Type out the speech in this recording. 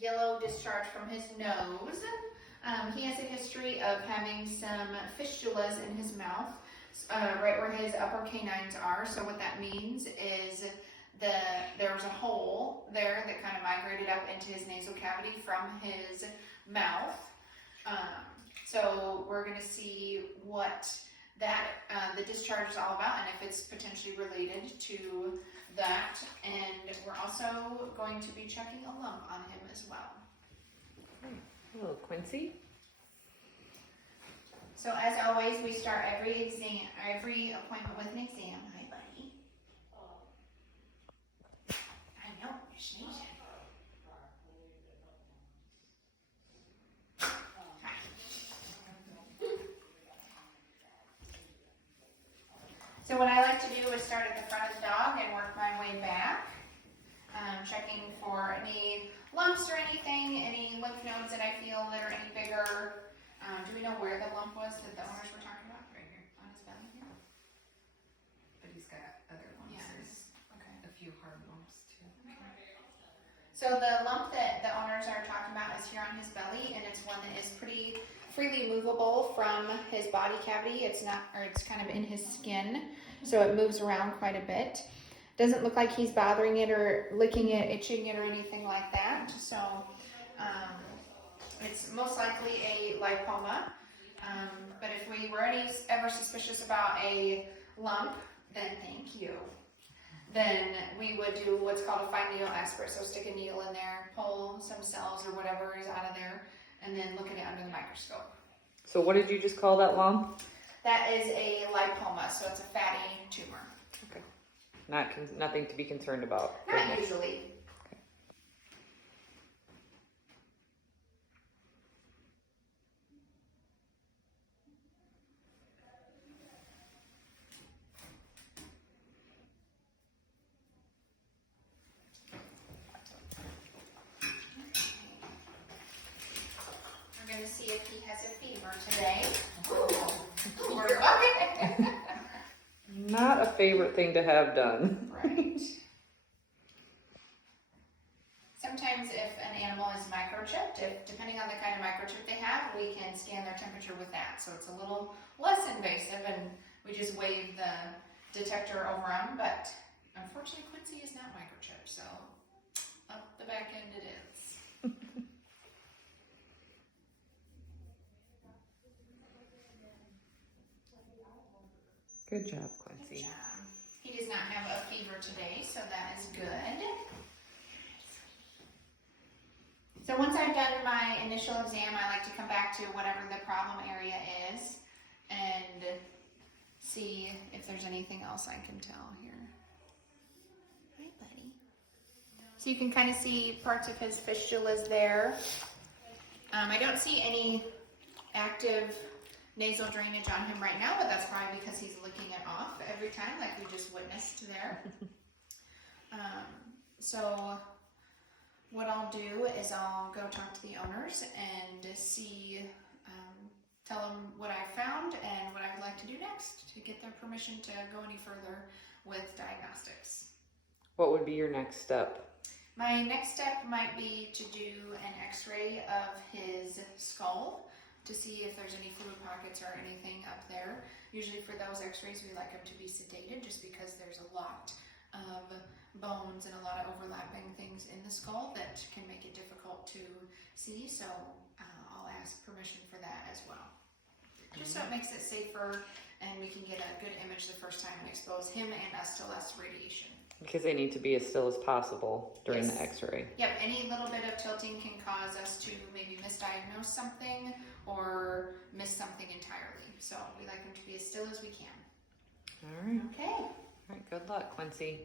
yellow discharge from his nose. He has a history of having some fistulas in his mouth, right where his upper canines are. So what that means is there was a hole there that kind of migrated up into his nasal cavity from his mouth. So we're going to see what the discharge is all about and if it's potentially related to that. And we're also going to be checking a lump on him as well. Hello, Quincy. So as always, we start every appointment with an exam. Hi, buddy. I know, you're sneezing. Hi. So what I like to do is start at the front of the dog and work my way back, checking for any lumps or anything, any lymph nodes that I feel that are any bigger. Do we know where the lump was that the owners were talking about? Right here, on his belly here? But he's got other ones. Yes. There's Okay. a few hard lumps too. So the lump that the owners are talking about is here on his belly, and it's one that is pretty freely movable from his body cavity. It's kind of in his skin, so it moves around quite a bit. Doesn't look like he's bothering it or licking it, itching it, or anything like that. So it's most likely a lipoma. But if we were ever suspicious about a lump, then thank you. Then we would do what's called a fine needle aspirate. So stick a needle in there, pull some cells or whatever is out of there, and then look at it under the microscope. So what did you just call that lump? That is a lipoma, so it's a fatty tumor. Okay. Nothing to be concerned about. Not usually. We're going to see if he has a fever today. Okay. Not a favorite thing to have done. Right. Sometimes if an animal is microchipped, depending on the kind of microchip they have, we can scan their temperature with that. So it's a little less invasive and we just wave the detector over them. But unfortunately, Quincy is not microchipped, so up the back end it is. Good job, Quincy. Good job. He does not have a fever today, so that is good. So once I've done my initial exam, I like to come back to whatever the problem area is and see if there's anything else I can tell here. Hi, buddy. So you can kind of see parts of his fistulas there. I don't see any active nasal drainage on him right now, but that's probably because he's licking it off every time, like we just witnessed there. So what I'll do is I'll go talk to the owners and see, tell them what I found and what I would like to do next to get their permission to go any further with diagnostics. What would be your next step? My next step might be to do an x-ray of his skull to see if there's any fluid pockets or anything up there. Usually for those x-rays, we like them to be sedated just because there's a lot of bones and a lot of overlapping things in the skull that can make it difficult to see. So I'll ask permission for that as well. Just so it makes it safer and we can get a good image the first time and expose him and us to less radiation. Because they need to be as still as possible during Yes. the x-ray. Yep, any little bit of tilting can cause us to maybe misdiagnose something or miss something entirely. So we like them to be as still as we can. All right. Okay. All right. Good luck, Quincy.